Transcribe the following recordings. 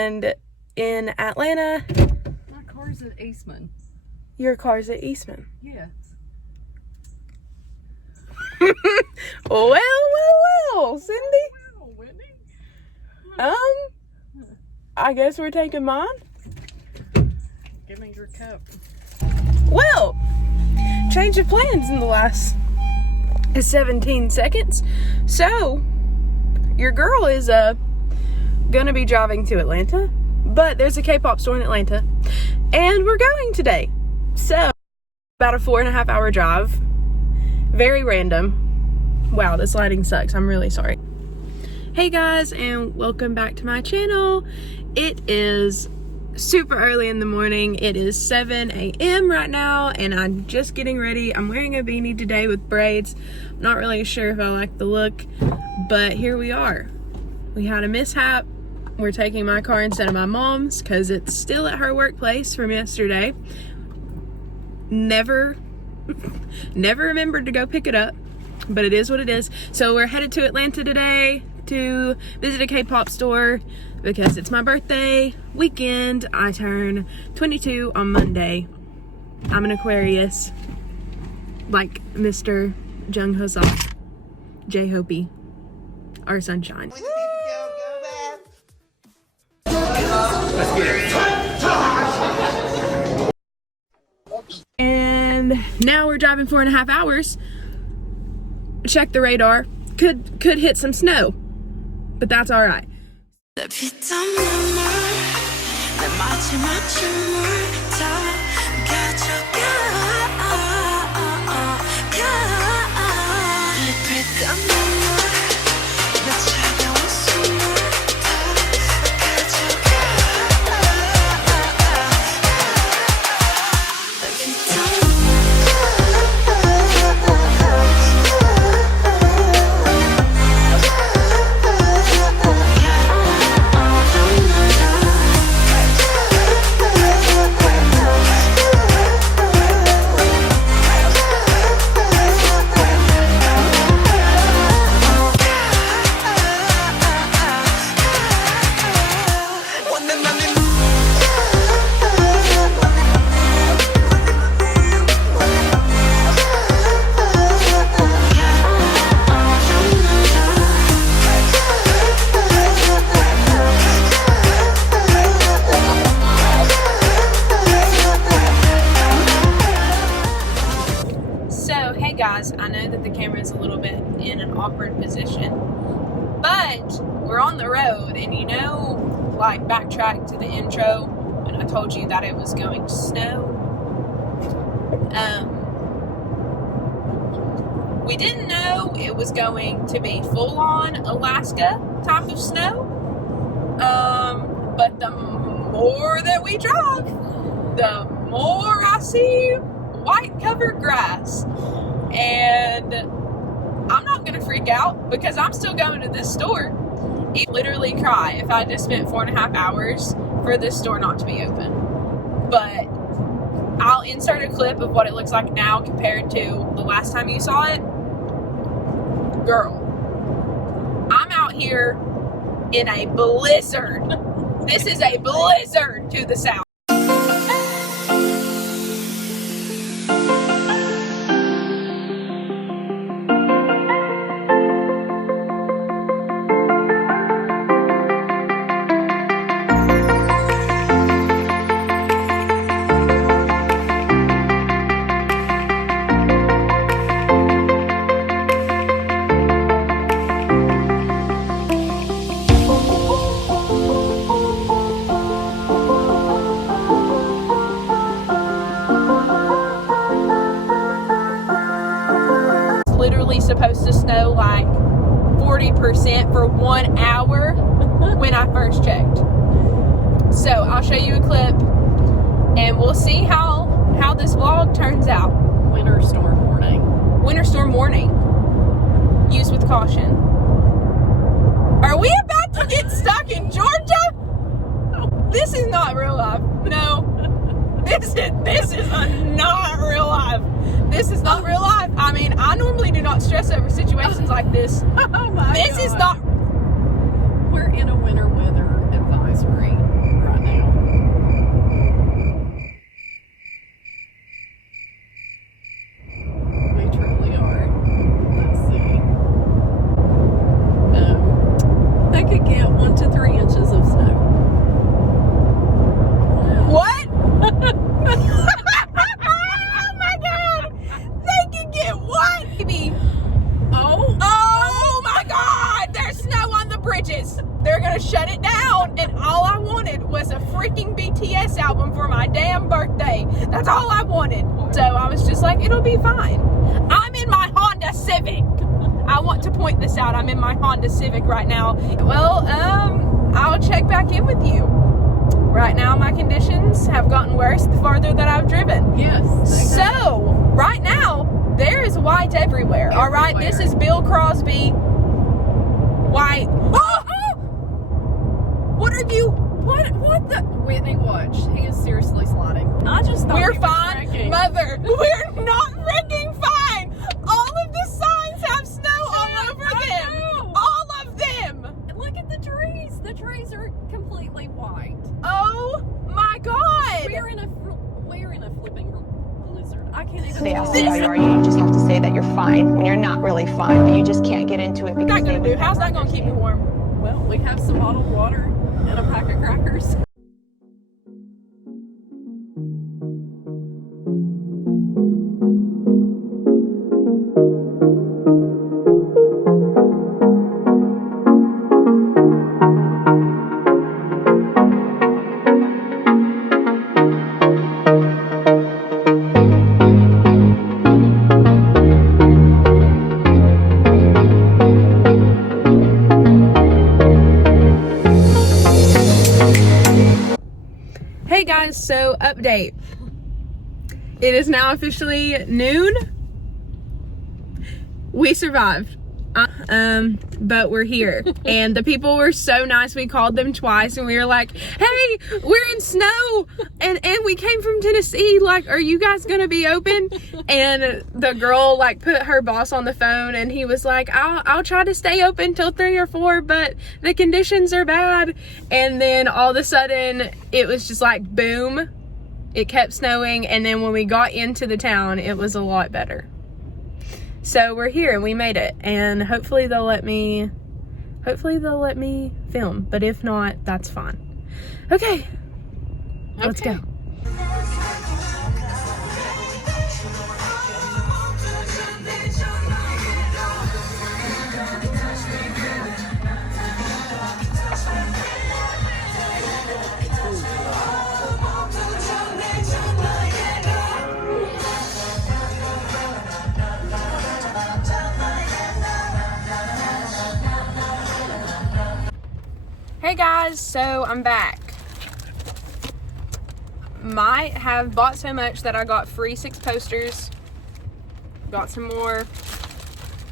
And in Atlanta... My car's at Eastman. Your car's at Eastman? Yes. Well, Cindy. Wow, Whitney. I guess we're taking mine. Give me your cup. Well, change of plans in the last 17 seconds. So, your girl is gonna be driving to Atlanta, but there's a K-pop store in Atlanta, and we're going today. So, about a 4.5 hour drive. Very random. Wow, this lighting sucks. I'm really sorry. Hey guys, and welcome back to my channel. It is super early in the morning. It is 7 a.m. right now, and I'm just getting ready. I'm wearing a beanie today with braids. I'm not really sure if I like the look, but here we are. We had a mishap. We're taking my car instead of my mom's because it's still at her workplace from yesterday. Never remembered to go pick it up, but it is what it is. So we're headed to Atlanta today to visit a K-pop store because it's my birthday weekend. I turn 22 on Monday. I'm an Aquarius, like Mr. Jung Ho-seok, J-Hope, our sunshine. Let's get it. And now we're driving 4.5 hours. Check the radar. Could hit some snow, but that's all right. Guys, I know that the camera is a little bit in an awkward position, but we're on the road, and you know, like, backtrack to the intro when I told you that it was going to snow. We didn't know it was going to be full-on Alaska type of snow, but the more that we drive, the more I see white covered grass. And I'm not gonna freak out because I'm still going to this store. I'd literally cry if I just spent 4.5 hours for this store not to be open. But I'll insert a clip of what it looks like now compared to the last time you saw it. Girl, I'm out here in a blizzard. This is a blizzard to the south. Literally supposed to snow like 40% for 1 hour when I first checked. So I'll show you a clip and we'll see how this vlog turns out. Winter storm warning. Winter storm warning. Use with caution. Are we about to get stuck in Georgia? This is not real life. No. This is not real life. This is not real life. I mean, I normally do not stress over situations like this. Oh my This God. is not. We're in a winter weather advisory. bridges. They're gonna shut it down, and all I wanted was a freaking BTS album for my damn birthday. That's all I wanted. So I was just like, it'll be fine. I'm in my Honda Civic. I want to point this out. I'm in my Honda Civic right now. Well, I'll check back in with you. Right now, my conditions have gotten worse the farther that I've driven. Yes. So, right now, there is white everywhere. All right, this is Bill Crosby. White. Oh! What are you? What the? Whitney, watch. He is seriously sliding. I just thought We're he was fine, wrecking. Mother. We're not freaking fine. All of the signs have snow all over them. know. All of them. Look at the trees. The trees are completely white. Oh my God. We're in a flipping blizzard. I can't even. They ask you how you are, you just have to say that you're fine when you're not really fine, but you just can't get into it What's because that gonna do? How's that gonna keep me warm? Well, we have some bottled water and a pack of crackers. Hey guys, so update. It is now officially noon. We survived. But we're here. And the people were so nice. We called them twice and we were like, hey, we're in snow and we came from Tennessee. Like, are you guys gonna be open? And the girl like put her boss on the phone and he was like, I'll try to stay open till 3 or 4, but the conditions are bad. And then all of a sudden it was just like boom. It kept snowing, and then when we got into the town, it was a lot better. So we're here and we made it, and hopefully they'll let me film, but if not, that's fine. Okay. Let's go. Hey guys, so I'm back. Might have bought so much that I got free 6 posters, got some more,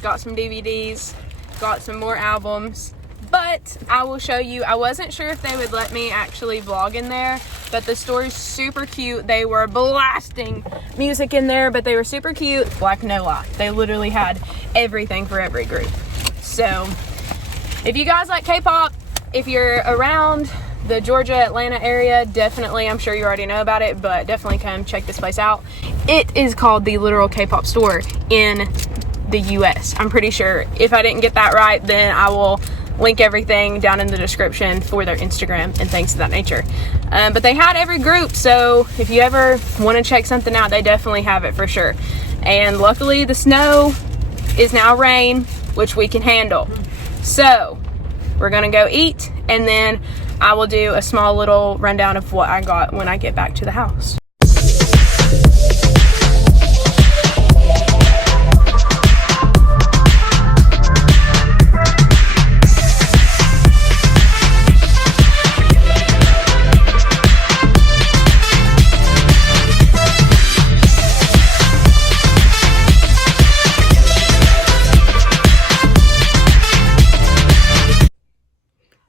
got some DVDs, got some more albums, but I will show you. I wasn't sure if they would let me actually vlog in there, but the store is super cute. They were blasting music in there, but they were super cute. Like, no lie, they literally had everything for every group. So if you guys like K-pop, if you're around the Georgia, Atlanta area, definitely, I'm sure you already know about it, but definitely come check this place out. It is called the literal K-pop store in the US. I'm pretty sure. If I didn't get that right, then I will link everything down in the description for their Instagram and things of that nature. But they had every group, so if you ever want to check something out, they definitely have it for sure. And luckily the snow is now rain, which we can handle. So we're gonna go eat, and then I will do a small little rundown of what I got when I get back to the house.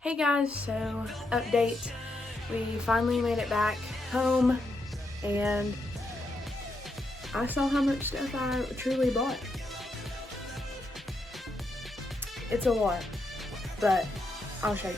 Hey guys, so update. We finally made it back home, and I saw how much stuff I truly bought. It's a lot, but I'll show you.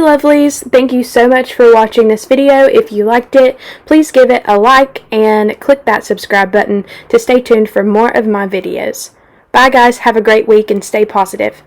Hey lovelies, thank you so much for watching this video. If you liked it, please give it a like and click that subscribe button to stay tuned for more of my videos. Bye guys, have a great week and stay positive.